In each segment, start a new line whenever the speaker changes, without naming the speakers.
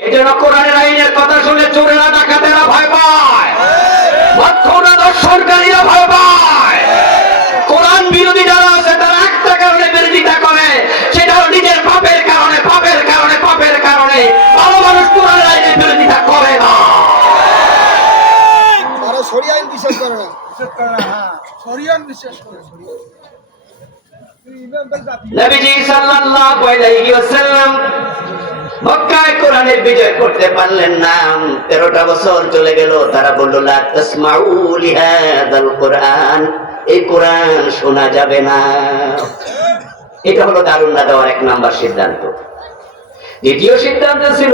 এই জন্য কোরআনের আইনের কথা শুনে চোরেরা ডাকাতেরা ভয় পায়। মক্ষরা দর্শনকারীরা ভয় পায়। কোরআন বিরোধী যারা আছে তারা একটা কারণে বিরোধিতা করে সেটা নিজের পাপের কারণে পাপের কারণে পাপের কারণে। ভালো মানুষ কোরআনের আইনের বিরোধিতা করে না।
তারা সরিয়ে আইন বিশ্বাস করে না।
বিশ্বাস করে না হ্যাঁ।
নবীজি সাল্লাল্লাহু আলাইহি ওয়াসাল্লাম মক্কায় কোরআনের বিজয় করতে পারলেন না। তেরোটা বছর চলে গেল। তারা বলল কোরআন। এই কোরআন শোনা যাবে না। এটা হলো দারুণ না দেওয়ার এক নাম্বার সিদ্ধান্ত। দ্বিতীয় সিদ্ধান্ত ছিল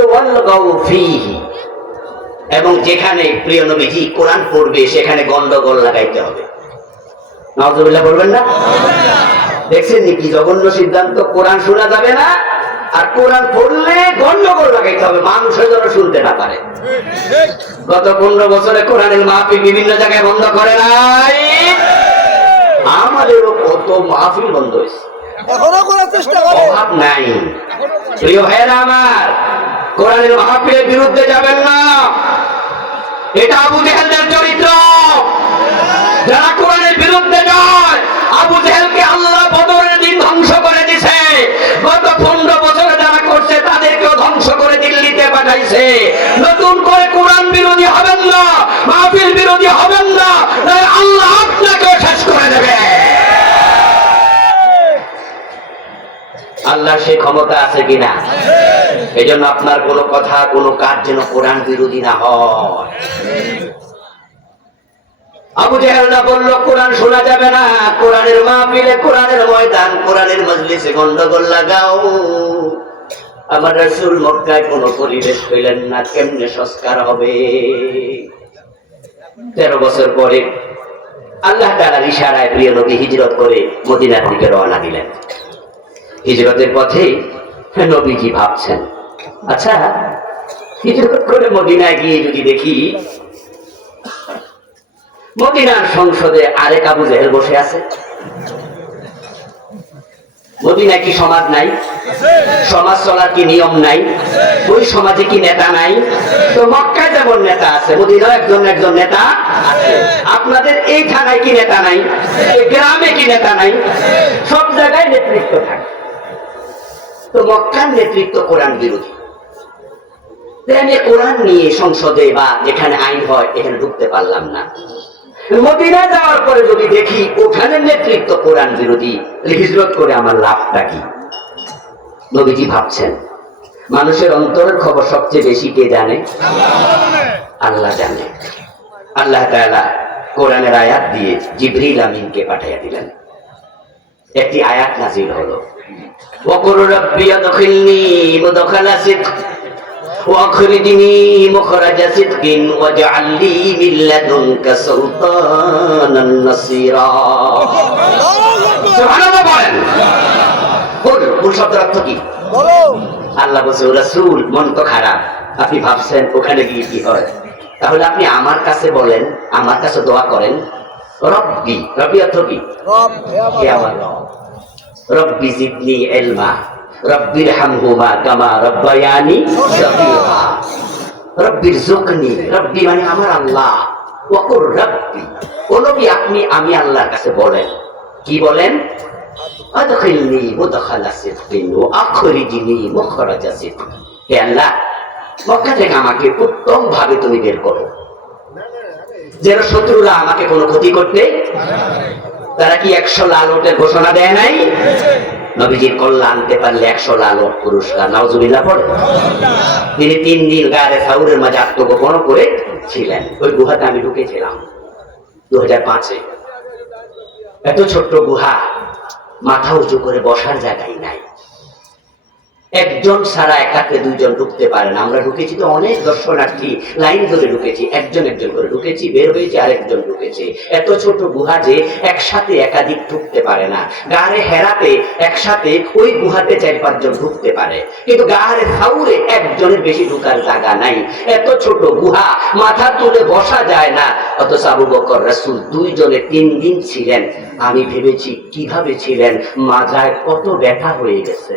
এবং যেখানে প্রিয় নবীজি কোরআন পড়বে, সেখানে গন্ডগোল লাগাইতে হবে। নাউজুবিল্লাহ পড়বেন না? দেখছেন কি জঘন্য সিদ্ধান্ত? কোরআন শোনা যাবে না। আর কোরআন পড়লে গন্ডগোল লাগাইতে হবে মানুষের যেন শুনতে না পারে। গত পনেরো বছরে কোরআনের মাহফিল বিভিন্ন জায়গায় বন্ধ করে নাই। আমাদেরও কত মাহফিল বন্ধ হয়েছে।
এখনও করার চেষ্টা করে।
অভাব নাই। প্রিয় ভাইয়েরা আমার কোরআনের মাহফিলের বিরুদ্ধে যাবেন না। এটা আবু জেহেলদের চরিত্র। যারা কোরআনের বিরুদ্ধে যায় আবু জেহেলকে আল্লাহ বদরের দিন ধ্বংস করে দিছে গত পনেরো বছরে যারা করছে তাদেরকেও ধ্বংস করে পাঠাইছে। নতুন করে কোরআন বিরোধী হবেন না, মাহফিল বিরোধী হবেন না আল্লাহ আপনাকেও শেষ করে দেবে। আল্লাহ সে ক্ষমতা আছে কিনা? এই জন্য আপনার কোনো কথা, কোনো কাজ যেন কোরআন বিরোধী না হয়। আবু জাহেলরা বলল, কোরআন শোনা যাবে না। কোরআনের মাহফিলে, কোরআনের ময়দান, কোরআনের মজলিসে গন্ডগোল লাগাও। আমার রাসূল মক্কায় কোনো পরিবেশ পেলেন না, কেমনে সংস্কার হবে? তেরো বছর পরে আল্লাহ তাআলার ইশারায় প্রিয় নবী হিজরত করে মদিনার দিকে রওনা দিলেন। হিজরতের পথে নবীজি ভাবছেন? আচ্ছা হিজরত করে মদিনায় গিয়ে যদি দেখি, মদিনার সংসদে আরেক আবু জেহেল বসে আছে। মদিনায় কি সমাজ নাই? সমাজ চলার কি নিয়ম নাই? ওই সমাজে কি নেতা নাই? তো মক্কায় যেমন নেতা আছে, মদিনাও একজন একজন নেতা আছে। আপনাদের এই থানায় কি নেতা নাই? গ্রামে কি নেতা নাই? সব জায়গায় নেতৃত্ব থাকে। তো মক্কার নেতৃত্ব কোরআন বিরোধী। আমি কোরআন নিয়ে সংসদে বা যেখানে আইন হয়, এখানে ঢুকতে পারলাম না। মদিনায় যাওয়ার পরে যদি দেখি ওখানে নেতৃত্ব কোরআন বিরোধী হিজরত করে আমার লাভটা কি? নবীজি ভাবছেন, মানুষের অন্তরের খবর সবচেয়ে বেশি কে জানে? আল্লাহ জানে। আল্লাহ তাআলা কোরআনের আয়াত দিয়ে জিবরিল আমিনকে পাঠাইয়া দিলেন। একটি আয়াত নাজিল হলো। ওকর রব্বি আদখিলনি মুদখালা সিদক। واخرجني مخرج صدق واجعل لي من لدنك سلطانا نصيرا সুবহানাল্লাহ বলেন কুল কুল শব্দের অর্থ কি
বলো
আল্লাহ বলছে রাসূল মন তো খারাপ আপনি ভাবছেন ওখানে গিয়ে কি হয় তাহলে আপনি আমার কাছে বলেন আমার কাছে দোয়া করেন রব্বি রব্বি অর্থ কি
রব হে আমার
হে আমার রব রব্বি জিদনি ইলমা রব্বির হামহুমা কামা রব্বায়ানি রব্বির রব্বি মানে আমার আল্লাহ। রব্বি। কোন কি আপনি, আমি আল্লাহর কাছে বলেন। কি বলেন? আদখিলনি মুদখালা সিদকিন ওয়া আখরিজনি মুখরাজা সিদকিন হে আল্লাহ, মক্কা থেকে আমাকে উত্তম ভাবে তুমি বের করো। যেন শত্রুরা আমাকে কোনো ক্ষতি করতে তারা কি একশো লাল ওটের ঘোষণা দেয় নাই? নবীজির কল্যাণ আনতে পারলে একশো লাল পুরস্কার। নজরিলা পড়ে? তিনি তিন দিন গায়ে সাউরের মাঝে আত্মগোপন করে ছিলেন। ওই গুহাতে আমি ঢুকেছিলাম দু হাজার পাঁচে। এত ছোট্ট গুহা মাথা উঁচু করে বসার জায়গায় নাই। একজন ছাড়া একাকে দুইজন ঢুকতে পারে না। আমরা ঢুকেছি তো অনেক দর্শনার্থী লাইন ধরে ঢুকেছি, একজন একজন করে ঢুকেছি, বের হয়েছে আরেকজন ঢুকেছে। এত ছোট গুহা যে একসাথে একাধিক ঢুকতে পারে না। গাড়ে হেরাতে একসাথে ওই গুহাতে চার পাঁচজন ঢুকতে পারে। কিন্তু গাড়ে ফাউরে একজনের বেশি ঢুকার জায়গা নাই। এত ছোট গুহা মাথা তুলে বসা যায় না। অথচ আবু বকর রাসূল দুইজনে তিন দিন ছিলেন। আমি ভেবেছি কীভাবে ছিলেন? মাথায় কত ব্যথা হয়ে গেছে।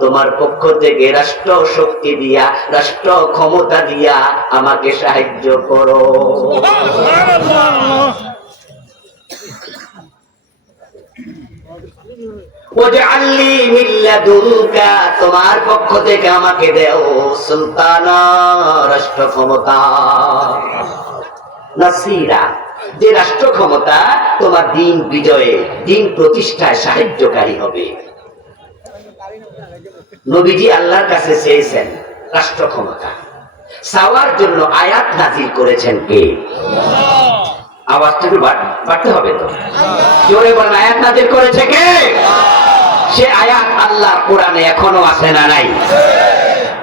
তোমার পক্ষ থেকে রাষ্ট্র শক্তি দিয়া, রাষ্ট্র ক্ষমতা দিয়া আমাকে সাহায্য করো। তোমার পক্ষ থেকে আমাকে দেও সুলতানা রাষ্ট্র ক্ষমতা। নাসিরা, যে রাষ্ট্র ক্ষমতা তোমার দিন বিজয়ে, দিন প্রতিষ্ঠায় সাহায্যকারী হবে। নবীজি আল্লাহর কাছে চেয়েছেন রাষ্ট্র ক্ষমতা চাওয়ার জন্য আয়াত নাজিল করেছেন কে? আওয়াজটা একটু বাড়তে হবে তো। জোরে বলেন, আয়াত নাজিল করেছে কে? সে আয়াত আল্লাহ কোরআনে এখনও আছে না নাই?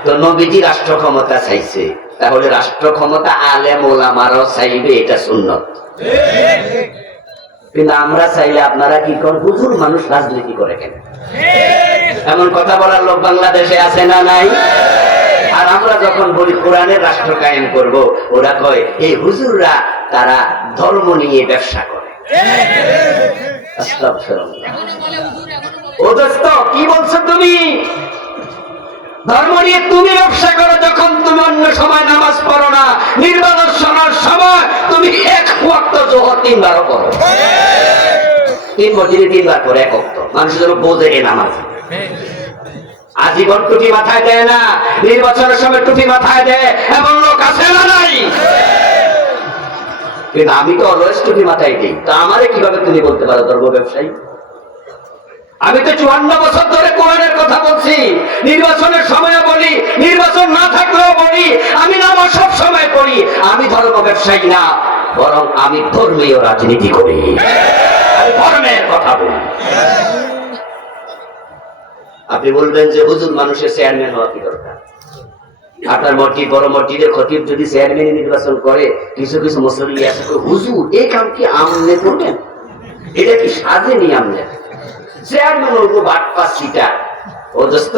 তো নবীজি রাষ্ট্র ক্ষমতা চাইছে। তাহলে রাষ্ট্র ক্ষমতা আলেম ওলামারও চাইবে, এটা সুন্নত। কিন্তু আমরা চাইলে আপনারা কি করেন হুজুর মানুষ রাজনীতি করে কেন? এমন কথা বলার লোক বাংলাদেশে আছে না নাই? আর আমরা যখন বলি কোরআনের রাষ্ট্র কায়েম করব, ওরা কয় এই হুজুররা, তারা ধর্ম নিয়ে ব্যবসা করে। ও দোস্ত, কি বলছো তুমি? ধর্ম নিয়ে তুমি ব্যবসা করো যখন তুমি অন্য সময় নামাজ পড়ো না নির্বাচনের সময় তুমি এক ওয়াক্ত জোহর তিনবারও করো তিন বছরে তিনবার করে এক ওয়াক্ত। মানুষ যেন বোঝে এ নামাজ। আজীবন টুপি মাথায় দেয় না, নির্বাচনের সময় টুপি মাথায় দেয় এমন লোক আছে নাই? কিন্তু আমি তো অলওয়েজ টুপি মাথায় দিই। তা আমারে কীভাবে তুমি বলতে পারো ধর্ম ব্যবসায়ী? আমি তো চুয়ান্ন বছর ধরে কোরআনের কথা বলছি। নির্বাচনের সময় বলি, নির্বাচন না থাকলেও বলি, আমি নামাজ সব সময় করি। আমি ধর্ম ব্যবসায়ী না, বরং আমি ধর্মীয় রাজনীতি করি। আমি ধর্মের কথা বলি। আপনি বলবেন যে হুজুর, মানুষের চেয়ারম্যান হওয়া কি দরকার? আপনার মসজিদ, বড় মসজিদের খতিব যদি চেয়ারম্যান নির্বাচন করে, কিছু কিছু মুসলিম আছে হুজুর এই কাম কি আমনে করবেন? এটা কি সাজেনি আমনে চেয়ারম্যান হব বাটপা সিটা ও দোস্ত,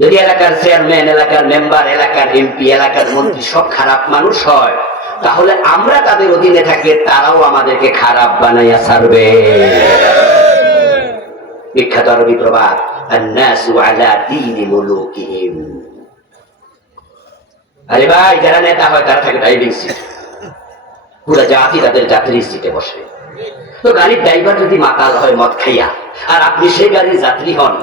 যদি এলাকার চেয়ারম্যান এলাকার মেম্বার এলাকার এমপি এলাকার মন্ত্রী সব খারাপ মানুষ হয়, তাহলে আমরা তাদের অধীনে থাকলে তারাও আমাদেরকে খারাপ বানাইয়া ছাড়বে। আরে ভাই, যারা নেতা হয় তারা থাকে ড্রাইভিং পুরো জাতি তাদের যাত্রী সিটে বসে। তো গাড়ির ড্রাইভার যদি মাতাল হয়, মদ খাইয়া, আর আপনি সেই গাড়ির যাত্রী হন,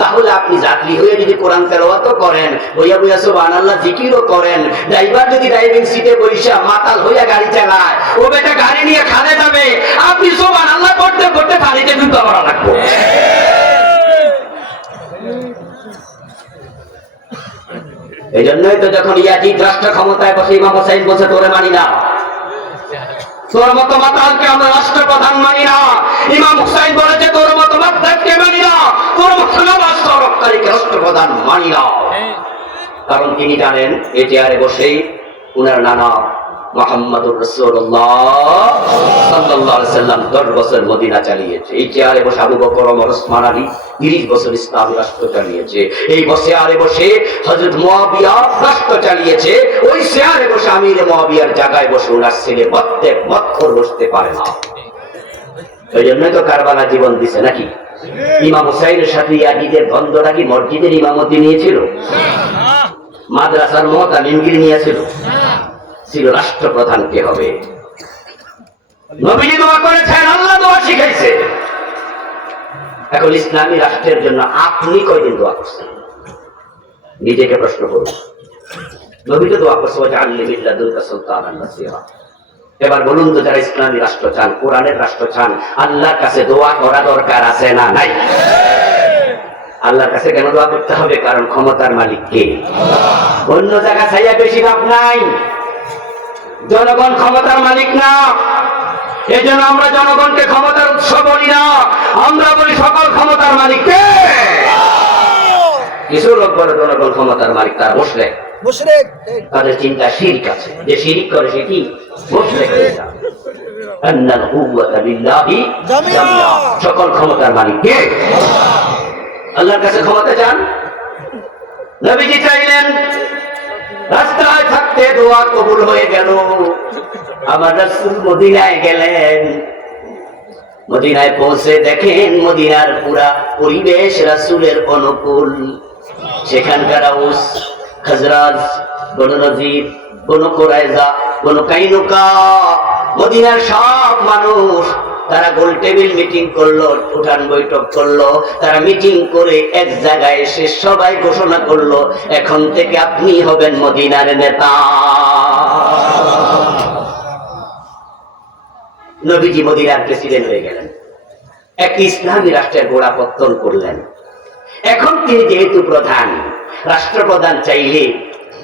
তাহলে আপনি যাত্রী হয়ে যদি কোরআন তেলাওয়াত করেন, বইয়া বইয়া সব আনাল্লা জিকিরও করেন ড্রাইভার যদি ড্রাইভিং সিটে বইসা মাতাল হইয়া গাড়ি চালায়, ও বেটা গাড়ি নিয়ে এই জন্যই তো যখন ইয়াজিদ রাষ্ট্র ক্ষমতায় বসে ইমাম হোসাইন বসে তোরে মানি না। তোর মতো মাতালকে আমরা রাষ্ট্রপ্রধান মানি না। ইমাম হুসাইন বলেছে তোর মতো মাতালকে মানি না। তোর মতো সরকারীকে রাষ্ট্রপ্রধান মানি না। কারণ তিনি জানেন এ চেয়ারে বসেই উনার নানা বছর মদিনা চালিয়েছে। এই চেয়ারে বসে এই বসে ওই জায়গায় বসে ওনার ছেলে মত্তেক মৎখর বসতে পারে না। ওই তো কারবালা জীবন দিছে নাকি? ইমাম হুসাইনের সাথে ইয়াজিদের কি মসজিদের ইমামতি নিয়েছিল? মাদ্রাসার মত আলিমগিরি নিয়েছিল? ছিল রাষ্ট্রপ্রধান কে হবে? নবীজি দোয়া করেছেন, আল্লাহ দোয়া শিখাইছে। এখন ইসলামী রাষ্ট্রের জন্য আপনি কয়দিন দোয়া করছেন? নিজেকে প্রশ্ন করুন। নবী তো দোয়া করছে এবার বলুন তো, যারা ইসলামী রাষ্ট্র চান, কোরআনের রাষ্ট্র চান, আল্লাহর কাছে দোয়া করা দরকার আছে না নাই? আল্লাহর কাছে কেন দোয়া করতে হবে? কারণ ক্ষমতার মালিক কে? অন্য জায়গা ছাইয়া বেশি ভাব নাই। জনগণ ক্ষমতার মালিক না। এই জন্য আমরা জনগণকে ক্ষমতার উৎস বলি না। আমরা বলি সকল ক্ষমতার মালিক কে? কিছু লোক বলে জনগণ ক্ষমতার মালিক তারা বসলে তাদের চিন্তা শিরিক আছে। যে শিরিক করে সে কি।
জামিআ।
সকল ক্ষমতার মালিক কে? আল্লাহর কাছে ক্ষমতা চান? নবীজি চাইলেন রাস্তায় থাকতে দোয়া কবুল হয়ে গেল। আমার রাসূল মদিনায় গেলেন। মদিনায় পৌঁছে দেখেন মদিনার পুরা পরিবেশ রাসূলের অনুকূল। সেখানকার আউস, খাজরাজ, বনু নজির, বনু কোরাইজা বনু কাইনুকা, মদিনার সব মানুষ তারা গোল টেবিল মিটিং করল, উঠান বৈঠক করল, তারা মিটিং করে এক জায়গায় এসে সবাই ঘোষণা করল, এখন থেকে আপনি হবেন মদিনার নেতা। নবীজি মদিনার প্রেসিডেন্ট হয়ে গেলেন। একটি ইসলামী রাষ্ট্রের গোড়াপত্তন করলেন। এখন তিনি যেহেতু প্রধান, রাষ্ট্রপ্রধান চাইলে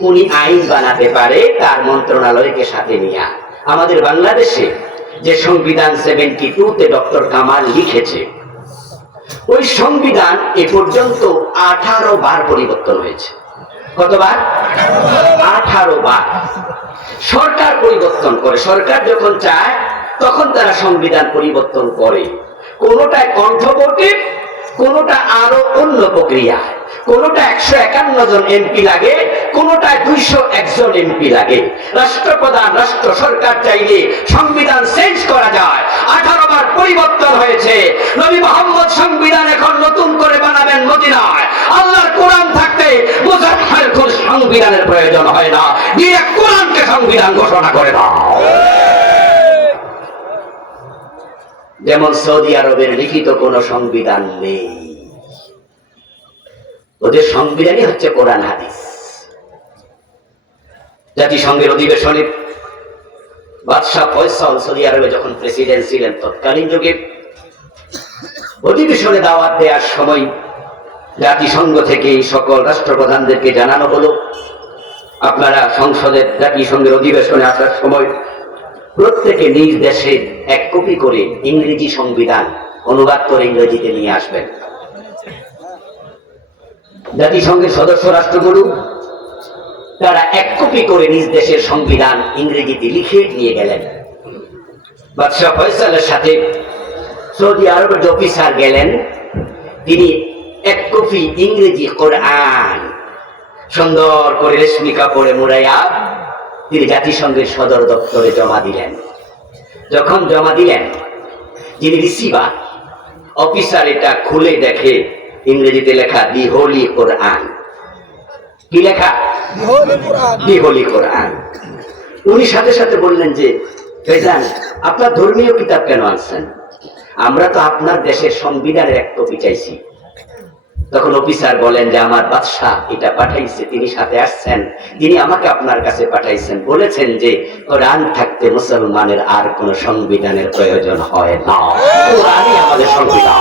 উনি আইন বানাতে পারে, তার মন্ত্রণালয়কে সাথে নিয়ে। আমাদের বাংলাদেশে যে সংবিধান সেভেন্টি টুতে ডক্টর কামাল লিখেছে, ওই সংবিধান এ পর্যন্ত আঠারো বার পরিবর্তন হয়েছে। কতবার? আঠারো বার। সরকার পরিবর্তন করে, সরকার যখন চায়, তখন তারা সংবিধান পরিবর্তন করে। কোনোটায় কণ্ঠভোটে কোনোটা আরও অন্য প্রক্রিয়া কোনোটা একশো একান্ন জন এমপি লাগে দুইশো একজন এমপি লাগে। রাষ্ট্রপ্রধান, রাষ্ট্র সরকার চাইলে সংবিধান চেঞ্জ করা যায়। আঠারো বার পরিবর্তন হয়েছে। নবী মোহাম্মদ সংবিধান এখন নতুন করে বানাবেন মদিনায়। আল্লাহর কোরআন থাকতে সংবিধানের প্রয়োজন হয় না। দিয়ে কোরআনকে সংবিধান ঘোষণা করে দাও। যেমন সৌদি আরবের লিখিত কোন সংবিধান নেই। ওদের সংবিধানই হচ্ছে কোরআন হাদিস। জাতিসংঘের অধিবেশনে বাদশাহ ফয়সাল সৌদি আরবে যখন প্রেসিডেন্ট ছিলেন তৎকালীন যুগে, অধিবেশনে দাওয়াত দেওয়ার সময় জাতিসংঘ থেকে সকল রাষ্ট্রপ্রধানদেরকে জানানো হলো, আপনারা সংসদের জাতিসংঘের অধিবেশনে আসার সময় প্রত্যেকে নিজ দেশে এক কপি করে ইংরেজি সংবিধান, অনুবাদ করে ইংরেজিতে নিয়ে আসবেন। জাতিসংঘের সদস্য রাষ্ট্রগুলো, তারা এক কপি করে নিজ দেশের সংবিধান ইংরেজিতে লিখে নিয়ে গেলেন। বাদশাহ ফয়সালের সাথে সৌদি আরবের অফিসার গেলেন, তিনি এক কপি ইংরেজি কোরআন, সুন্দর করে রেশমি কাপড়ে মুড়াইয়া তিনি জাতিসংঘের সদর দপ্তরে জমা দিলেন। যখন জমা দিলেন, যিনি রিসিভার, অফিসার এটা খুলে দেখে ইংরেজিতে লেখা দি হোলি কোরআন। কি লেখা? দি হোলি কোরআন। উনি সাথে সাথে বললেন যে ভাইজান আপনার ধর্মীয় কিতাব কেন আনছেন? আমরা তো আপনার দেশের সংবিধানের এক কপি চাইছি। তখন অফিসার বলেন যে আমার বাদশাহ এটা পাঠাইছে তিনি সাথে আসছেন তিনি আমাকে আপনার কাছে পাঠাইছেন। বলেছেন যে কোরআন থাকতে মুসলমানের আর কোন সংবিধানের প্রয়োজন হয় না। কোরআনই আমাদের সংবিধান।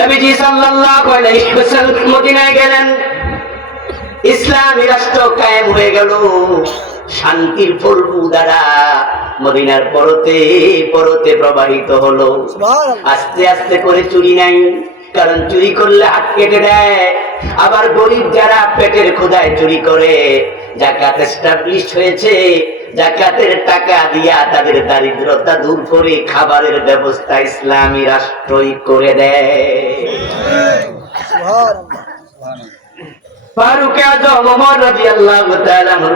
নবীজি সাল্লাল্লাহু আলাইহি ওয়াসাল্লাম মদিনায় গেলেন। ইসলামী রাষ্ট্র কায়েম হয়ে গেল। শান্তির ফলবু দ্বারা মদিনার পরতে পরতে প্রবাহিত হলো। আস্তে আস্তে করে চুরি নাই কারণ চুরি করলে হাত কেটে দেয়। আবার গরিব যারা পেটের ক্ষুদায় চুরি করে জাকাত এস্টাবলিশ হয়েছে জাকাতের টাকা দিয়া তাদের দারিদ্রতা দূর করে খাবারের ব্যবস্থা ইসলামী রাষ্ট্রই করে দেয়।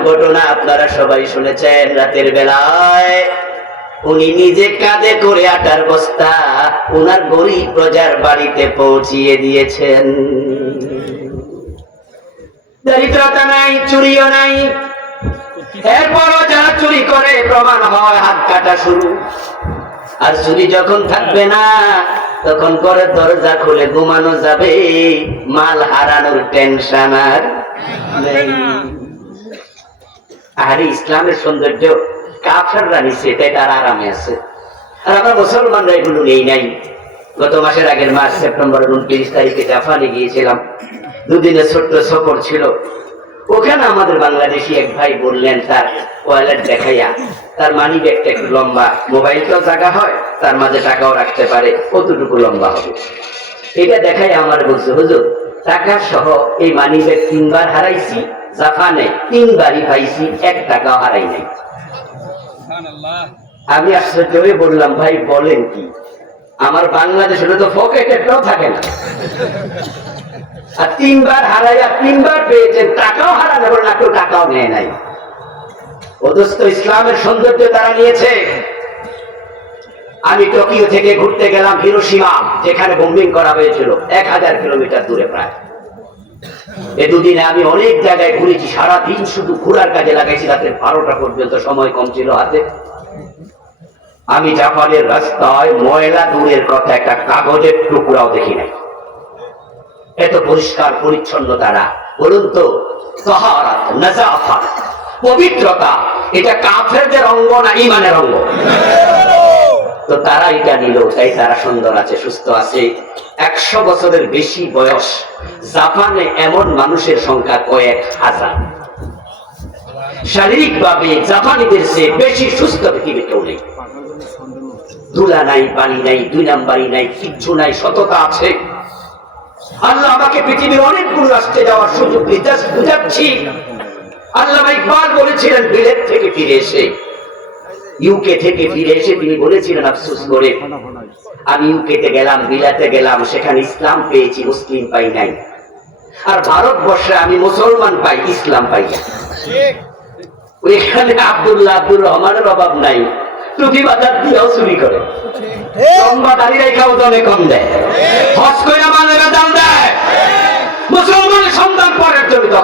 ঘটনা আপনারা সবাই শুনেছেন রাতের বেলায়। উনি নিজে কাঁধে করে আটার বস্তা গরিব প্রজার বাড়িতে পৌঁছিয়ে দিয়েছেন। দারিদ্রতা নাই, চুরিও নাই এরপরও যারা চুরি করে, প্রমাণ হয়, হাত কাটা শুরু। আর চুরি যখন থাকবে না, তখন করে দরজা খুলে ঘুমানো যাবে। মাল হারানোর টেনশন আর। আরে ইসলামের সৌন্দর্য কাফেররা নিচ্ছে তাই তার আরামে আছে। আর আমরা মুসলমানরা এগুলো নেই নাই। গত মাসের আগের মাস সেপ্টেম্বরের উনত্রিশ তারিখে জাপানে গিয়েছিলাম। দুদিনের ছোট্ট সফর ছিল। ওখানে আমাদের বাংলাদেশি এক ভাই বললেন তার ওয়ালেট দেখাইয়া তার মানি ব্যাগটা একটু লম্বা। মোবাইলটাও জায়গা হয় তার মাঝে টাকাও রাখতে পারে কতটুকু লম্বা হবে? এটা দেখাই আমার বলছে হুজুর টাকা সহ এই মানি ব্যাগ তিনবার হারাইছি জাপানে তিনবারই পাইছি এক টাকাও হারাই নাই। আমি আশ্চর্য হয়ে বললাম ভাই বলেন কি? আমার বাংলাদেশে তো পকেটেরটাও থাকে না। আর তিনবার হারাইয়া তিনবার পেয়েছেন টাকাও হারানো বলে না, কেউ টাকাও নেয় নাই। অদস্ত ইসলামের সৌন্দর্য তারা নিয়েছে। আমি টোকিও থেকে ঘুরতে গেলাম হিরোসীমা যেখানে বোম্বিং করা হয়েছিল, এক হাজার কিলোমিটার দূরে প্রায়। এ দুদিনে আমি অনেক জায়গায় ঘুরেছি, সারাদিন শুধু ঘুরার কাজে লাগাইছি রাতে বারোটা পর্যন্ত সময় কম ছিল হাতে। আমি জাপানের রাস্তায় ময়লা দূরের কথা একটা কাগজের টুকরাও দেখি নাই। এত পরিষ্কার পরিচ্ছন্ন তারা বলুন তো পবিত্রতা, এটা কাফেরদের অঙ্গ না ইমানের অঙ্গ? তো তারা এটা নিল তাই তারা সুন্দর আছে, সুস্থ আছে। একশো বছরের বেশি বয়স, জাপানে এমন মানুষের সংখ্যা কয়েক হাজার। শারীরিক ভাবে জাপানিদের চেয়ে বেশি সুস্থ পৃথিবী কেউ নেই। ধুলা নাই, পানি নাই, দুই নাম্বারই নাই, কিচ্ছু নাই, সততা আছে। আল্লাহ আমাকে পৃথিবীর অনেকগুলো রাষ্ট্রে যাওয়ার সুযোগ বুঝাচ্ছি আল্লাহ ইকবাল বলেছিলেন বিলেত থেকে ফিরে এসে ইউকে থেকে ফিরে এসে তিনি বলেছিলেন আফসোস করে আমি ইউকে তে গেলাম বিলাতে গেলাম সেখানে ইসলাম পেয়েছি মুসলিম পাই নাই। আর ভারতবর্ষে আমি মুসলমান পাই ইসলাম পাই না। ওইখানে আব্দুল্লাহ আব্দুর রহমানের অভাব নাই। টুকি বাজার দিয়েও চুরি করে। লম্বা দাঁড়িয়ে রেখাও দমে কম দেয়। হজ করে মানে বেতন দেয় মুসলমানের সন্তান পরের জমি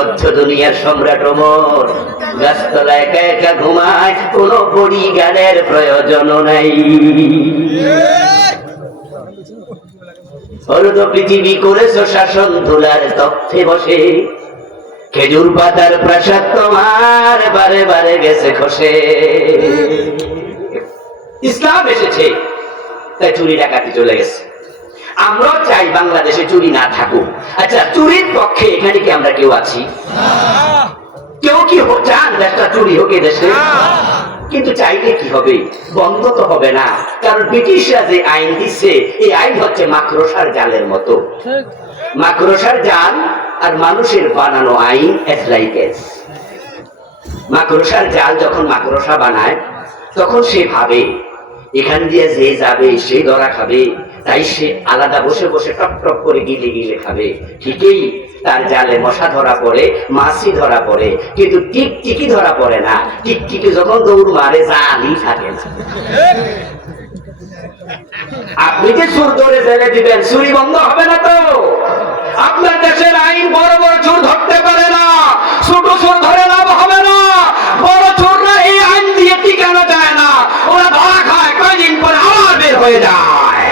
অর্থ দুনিয়ার সম্রাট ওমর। গাছতলা একা একা ঘুমায়, কোনো বড়ি গানের প্রয়োজন নাই। হলুদ পৃথিবী করেছ শাসন, ধুলার তথ্যে বসে। খেজুর পাতার প্রাসাদ তোমার বারে বারে গেছে খসে। ইসলাম এসেছে, তাই চুরি ডাকাতি চলে গেছে। আমরাও চাই বাংলাদেশে চুরি না থাকুক। আচ্ছা চুরির পক্ষে এখানে কি আমরা কেউ আছি? কেউ কি চান দেশটা চুরি হোক দেশে কিন্তু চাইলে কি হবে? বন্ধ তো হবে না। কারণ ব্রিটিশরা যে আইন দিচ্ছে এই আইন হচ্ছে মাকড়সার জালের মতো। মাকড়সার জাল আর মানুষের বানানো আইন এস লাইক এস মাকড়সার জাল যখন মাকড়সা বানায় তখন সে ভাবে এখান দিয়ে যে যাবে, সে ধরা খাবে। তাই সে আলাদা বসে বসে টপ টপ করে গিলে গিলে খাবে। ঠিকই তার জালে মশা ধরা পড়ে, মাছি ধরা পড়ে, কিন্তু টিক টিকি ধরা পড়ে না। টিক টিকি যখন দৌড় মারে, জালই থাকে না। আপনি যে চোর ধরে জেলে দিবেন? চুরি বন্ধ হবে না তো? আপনার দেশের আইন বড় বড় চোর ধরতে পারে না ছোট চোর ধরে লাভ হবে না বড় চোররা এই আইন দিয়ে টিকানো যায় না ওরা ধরা খায় কয়দিন পরে আবার বের হয়ে যায়।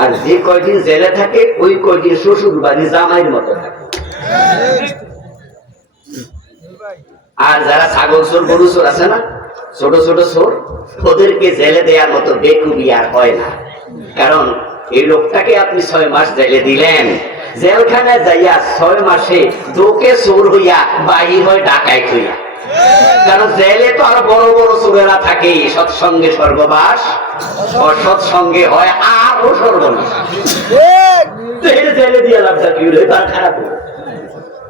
আর যে কয়দিন জেলে থাকে, ওই কয়দিন শ্বশুর বাড়ি জামাইয়ের মতো থাকে। আর যারা ছাগল চোর, গরু চোর আছে না, ছোট ছোট চোর, ওদেরকে জেলে দেওয়ার মতো বেকুবি আর হয় না। কারণ এই লোকটাকে আপনি ছয় মাস জেলে দিলেন। জেলখানে যাইয়া ছয় মাসে দোকে চোর হইয়া বাহির হয়, ডাকাইত হইয়া। কারণ জেলে তো আর বড় বড় চোরেরা থাকে। সৎসঙ্গে স্বর্গবাস হয় আরও সর্বনাশ। জেলে দিয়ে লাভটা তার খারাপ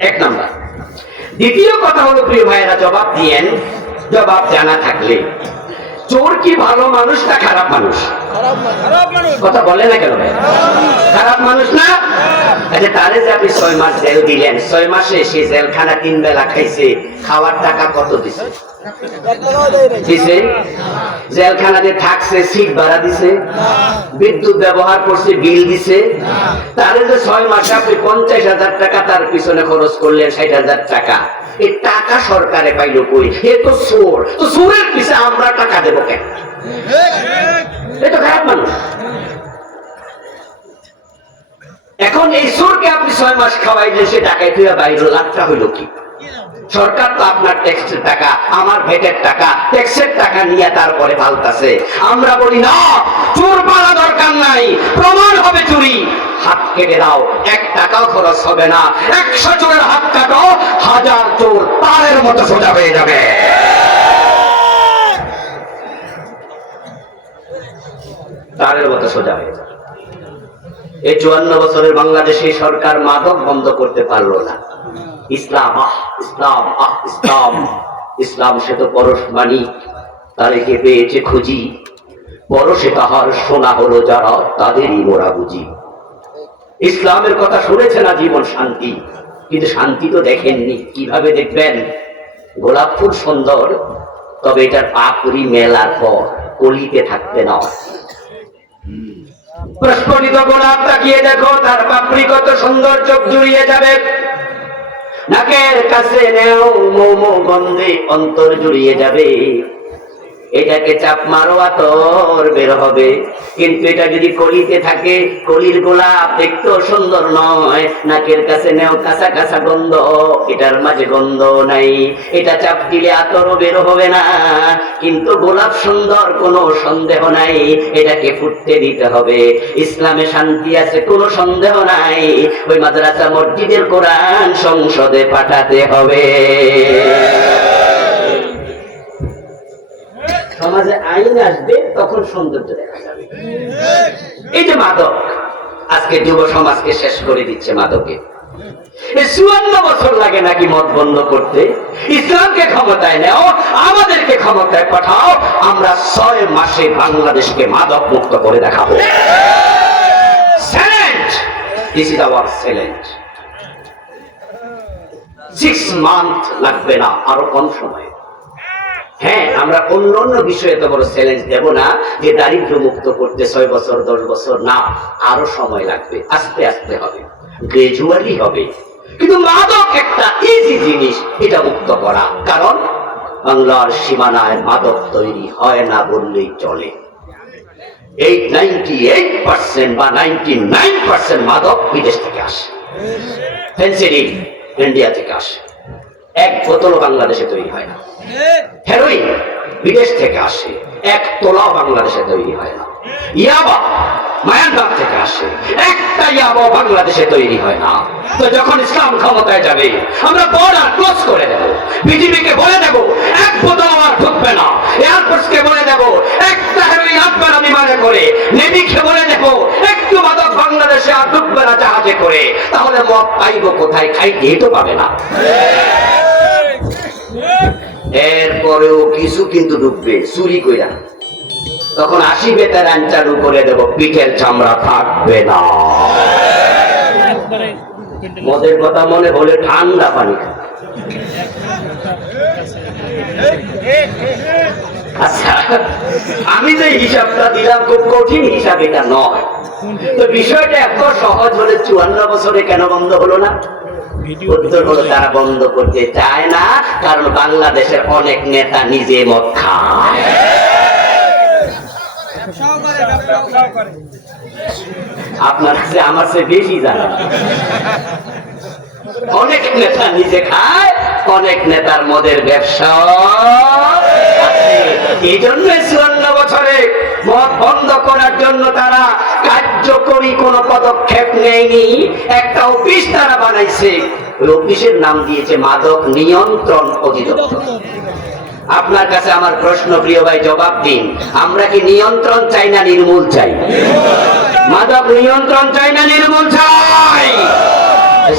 এক নাম্বার। দ্বিতীয় কথা হলো, প্রিয় ভাইয়েরা, জবাব দিয়েন, জবাব জানা থাকলে। চোর কি ভালো মানুষ না খারাপ মানুষ?
খারাপ না
খারাপ মানুষ।
কথা বলে না কেন খারাপ মানুষ না? আচ্ছা তারে যে আপনি ছয় মাস জেল দিলেন ছয় মাসে সে জেলখানা তিন বেলা খাইছে খাওয়ার টাকা কত দিছে? দিছে, জেলখানাতে থাকছে, সিট ভাড়া দিছে, বিদ্যুৎ ব্যবহার করছে, বিল দিছে। যে ছয় মাসে আপনি পঞ্চাশ হাজার টাকা তার পিছনে খরচ করলেন ষাট হাজার টাকা। এই টাকা সরকারে পাইল কই? এ তো তো পিছে আমরা টাকা দেবো কেন? খারাপ মানুষ। এখন এই চোরকে আপনি ছয় মাস খাওয়াইলেন সে টাকায় তুই বাইরে লাভটা হইল কি? সরকার তো আপনার ট্যাক্সের টাকা, আমার ভেটের টাকা ট্যাক্সের টাকা নিয়ে তারপরে পাল্টাছে আমরা বলি, না, চোর পালা দরকার নাই, প্রমাণ হবে চুরি। হাত কেটে দাও, এক টাকাও খরচ হবে না, একশো চোরের হাত কাটো, হাজার চোর তারের মতো সোজা হয়ে যাবে। তারের মতো সোজা হয়ে যাবে। এই চুয়ান্ন বছরের বাংলাদেশে সরকার মাদক বন্ধ করতে পারল না। ইসলাম, আহ ইসলাম আহ, ইসলাম। ইসলাম সে তো পরশ মানি তাদেরকে পেয়েছে খুঁজি? পরশে তাহার সোনা হলো যারা, তাদেরই মোরা বুঝি। ইসলামের কথা শুনেছে না জীবন শান্তি, কিন্তু শান্তি তো দেখেননি, কীভাবে দেখবেন? গোলাপ ফুল সুন্দর, তবে এটার পাকুড়ি মেলার পর কলিতে থাকতে না। প্রস্ফুটিত গোলাপ তাকিয়ে দেখো, তার পাপড়ি কত সুন্দর, চোখ জুড়িয়ে যাবে। নাকের কাছে নেও মোমো গন্ধে অন্তর জুড়িয়ে যাবে। এটাকে চাপ মারো তোর বের হবে। কিন্তু এটা যদি কলিতে থাকে, কলির গোলাপ দেখতেও সুন্দর নয়। নাকের কাছে নেও কাঁচা কাঁচা গন্ধ, এটার মাঝে গন্ধ নাই। এটা চাপ দিলে আতরও বের হবে না। কিন্তু গোলাপ সুন্দর কোনো সন্দেহ নাই, এটাকে ফুটতে দিতে হবে। ইসলামে শান্তি আছে, কোনো সন্দেহ নাই। ওই মাদ্রাসা মসজিদের কোরআন সংসদে পাঠাতে হবে। সমাজে আইন আসবে তখন সৌন্দর্য দেখা যাবে। এই যে মাদক আজকে যুব সমাজকে শেষ করে দিচ্ছে মাদকে। চুয়ান্ন বছর লাগে নাকি মদ বন্ধ করতে? ইসলামকে ক্ষমতায় নেও আমাদেরকে ক্ষমতায় পাঠাও আমরা ছয় মাসে বাংলাদেশকে মাদক মুক্ত করে দেখাবো। This is our challenge six month লাগবে না আরও কম সময়। হ্যাঁ আমরা অন্য অন্য বিষয়ে তো বড় চ্যালেঞ্জ দেব না যে দারিদ্র মুক্ত করতে ছয় বছর, দশ বছর, না, আরও সময় লাগবে, আস্তে আস্তে হবে গ্রাজুয়ালি হবে। কিন্তু মাদক একটা ইজি জিনিস, এটা মুক্ত করা। কারণ বাংলার সীমানায় মাদক তৈরি হয় না বললেই চলে। এই নাইনটি এইট পার্সেন্ট বা নাইনটি নাইন পার্সেন্ট মাদক বিদেশ থেকে আসে। ফেন্সিডিল ইন্ডিয়া থেকে আসে। এক বোতলও বাংলাদেশে তৈরি হয় না। হেরোইন বিদেশ থেকে আসে এক তোলাও বাংলাদেশে তৈরি হয় না। ইয়াবা মায়ানমার থেকে আসে, একটা ইয়াবা বাংলাদেশে তৈরি হয় না। তো যখন ইসলাম ক্ষমতায় যাবে, আমরা বর্ডার ক্লোজ করে দেব। বিজেপিকে বলে দেব, এক বোতল আমার ঢুকবে না। এয়ারফোর্সকে বলে দেব, একটা হেরোইন আপনারা বিমানে করে। নেভিকে বলে দেব, একটু মাদক বাংলাদেশে আর ঢুকবে না জাহাজে করে। তাহলে মদ পাইব কোথায়? খাই খাইতে তো পাবে না। এরপরেও কিছু কিন্তু ডুববে চুরি কইরা। তখন আসিবে তার আঞ্চার উপরে দেব পিঠের চামড়া থাকবে না। মদের কথা মনে হলে ঠান্ডা পানি আচ্ছা আমি যে হিসাবটা দিলাম খুব কঠিন হিসাব এটা নয়। তো বিষয়টা এত সহজ হলে চুয়ান্ন বছরে কেন বন্ধ হলো না? তারা বন্ধ করতে চায় না কারণ বাংলাদেশের অনেক নেতা নিজে মদ খায়। আপনার কাছে আমার চেয়ে বেশি জানা। অনেক নেতা নিজে খায় অনেক নেতার মদের ব্যবসা। এই জন্য চুয়ান্ন বছরে মদ বন্ধ করার জন্য তারা কার্যকরী কোনো পদক্ষেপ নেয়নি। একটা অফিস তারা বানাইছে। ওই অফিসের নাম দিয়েছে মাদক নিয়ন্ত্রণ অধিদপ্তর। আপনার কাছে আমার প্রশ্ন, প্রিয় ভাই, জবাব দিন। আমরা কি নিয়ন্ত্রণ চাই না নির্মূল চাই? মাদক নিয়ন্ত্রণ চাই না নির্মূল চাই?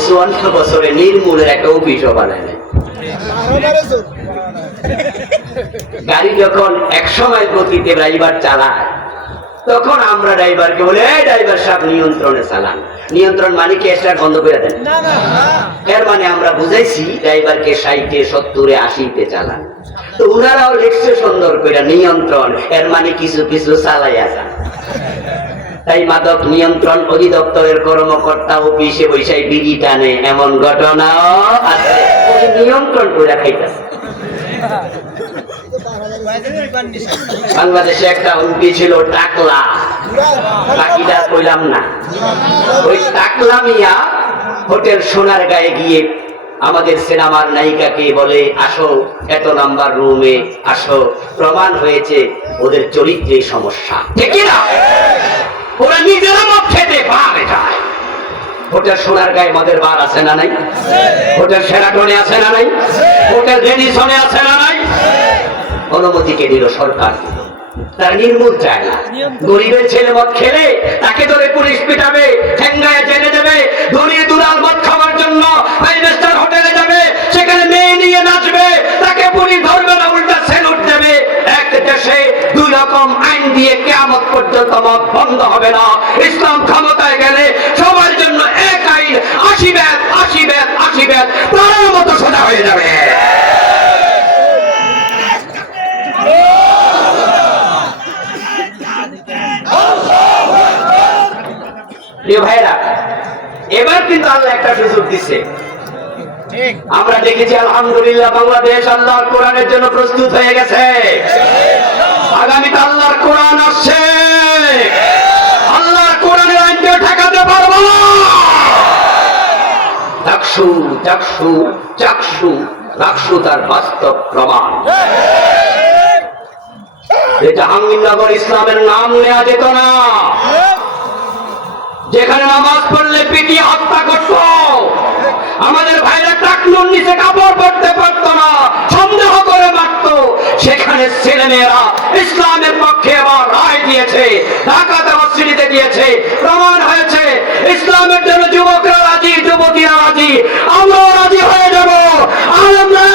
চুয়ান্ন বছরে নির্মূলের একটা অফিসও বানায়। গাড়ি যখন একশো মাইল গতিতে ড্রাইভার চালায় তখন আমরা ড্রাইভারকে বলে এই ড্রাইভার সাহেব নিয়ন্ত্রণে চালান। নিয়ন্ত্রণ মানে কি? এসে বন্ধ করে দেন। এর মানে আমরা বুঝাইছি ড্রাইভারকে ষাটে সত্তরে আশিতে চালান। তো উনারাও লিখছে সুন্দর করে নিয়ন্ত্রণ এর মানে কিছু কিছু চালাইয়া যান। তাই মাদক নিয়ন্ত্রণ অধিদপ্তরের কর্মকর্তা অফিসে বৈশাই বিড়ি টানে। এমন ঘটনাও আছে। নিয়ন্ত্রণ করে খাইতেছে। বাংলাদেশে একটা উল্টি ছিল, টাকলা। বাকিটা কইলাম না। ওই টাকলা মিয়া হোটেল সোনার গায়ে গিয়ে আমাদের সিনেমার নায়িকাকে বলে, আসো, এত নাম্বার রুমে আসো। প্রমাণ হয়েছে, ওদের চরিত্রে সমস্যা। ঠিক না ওরা নিজেরা মদ খেতে পারে হোটেল সোনার গায়ে মদের বার আছে না নাই? হোটেল সেরাটনে আছে না নাই? হোটেল রেডিসনে আছে না নাই? অনুমতিকে দিল সরকার? তারা নির্মূল চায় না। গরিবের ছেলে মদ খেলে তাকে ধরে পুলিশ পিটাবে, ঠেঙ্গায় জেনে দেবে। ধরিয়ে দুলাল মদ খাওয়ার জন্য রকম আইন দিয়ে কেয়ামত পর্যন্ত মদ বন্ধ হবে না। ইসলাম ক্ষমতায় গেলে সবার জন্য এক আইন আশি ব্যাত আশি ব্যাত আশি ব্যাত তার মতো সোজা হয়ে যাবে। প্রিয় ভাইরা এবার কিন্তু আল্লাহ একটা সুযোগ দিচ্ছে আমরা দেখেছি আলহামদুলিল্লাহ বাংলাদেশ আল্লাহর কোরআনের জন্য প্রস্তুত হয়ে গেছে। আগামীতে আল্লাহর কোরআন আসছে। আল্লাহর কোরআনের আইনকে ঠেকাতে পারব চাকসু চাকসু চাকসু চাকসু তার বাস্তব প্রমাণ। যে জাহাঙ্গীরনগর ইসলামের নাম নেওয়া যেত না। যেখানে নামাজ পড়লে পিটিয়ে হত্যা করত। আমাদের ভাইরা টাকনুর নিচে কাপড় পরতে পারতো না। সন্দেহ করে মারত সেখানে ছেলেমেয়েরা ইসলামের পক্ষে আবার রায় দিয়েছে ঢাকা দেওয়াশ্রীতে দিয়েছে প্রমাণ হয়েছে, ইসলামের জন্য যুবকরা রাজি, যুবতীরা রাজি, আমরাও রাজি হয়ে যাব আমরা